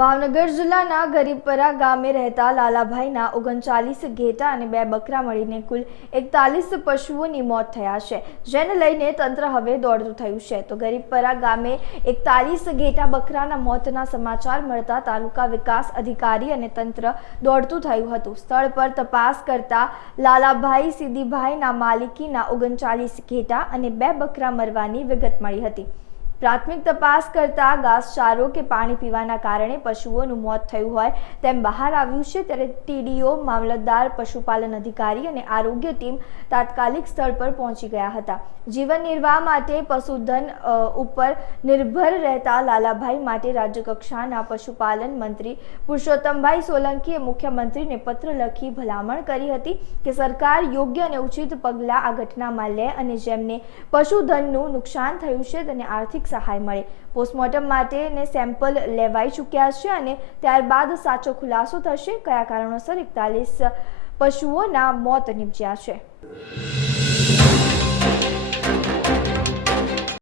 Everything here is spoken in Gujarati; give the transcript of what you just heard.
ભાવનગર જિલ્લાના ગરીબપરા ગામે રહેતા લાલાભાઈના ઓગણચાલીસ ઘેટા અને બે બકરા મળીને કુલ એકતાલીસ પશુઓની મોત થયા છે, જેને લઈને તંત્ર હવે દોડતું થયું છે. તો ગરીબપરા ગામે એકતાલીસ ઘેટા બકરાના મોતના સમાચાર મળતા તાલુકા વિકાસ અધિકારી અને તંત્ર દોડતું થયું હતું. સ્થળ પર તપાસ કરતા લાલાભાઈ સીદીભાઈના માલિકીના ઓગણચાલીસ ઘેટા અને બે બકરા મરવાની વિગત મળી હતી. પ્રાથમિક તપાસ કરતા ઘાસચારો કે પાણી પીવાના કારણે પશુઓનું મોત થયું હોય તેમ બહાર આવ્યું છે ત્યારે ટીડીઓ, મામલતદાર, પશુપાલન અધિકારી અને આરોગ્ય ટીમ તાત્કાલિક સ્થળ પર પહોંચી ગયા હતા. જીવન નિર્વાહ માટે પશુધન ઉપર નિર્ભર રહેતા લાલાભાઈ માટે રાજ્યકક્ષાના પશુપાલન મંત્રી પુરુષોત્તમભાઈ સોલંકીએ મુખ્યમંત્રીને પત્ર લખી ભલામણ કરી હતી કે સરકાર યોગ્ય અને ઉચિત પગલાં આ ઘટનામાં લે અને જેમને પશુધનનું નુકસાન થયું છે તેને સહાય મળે. પોસ્ટમોર્ટમ માટેને સેમ્પલ લેવાઈ ચૂક્યા છે અને ત્યારબાદ સાચો ખુલાસો થશે. કયા કારણોસર એકતાલીસ પશુઓના મોત નીપજ્યા છે?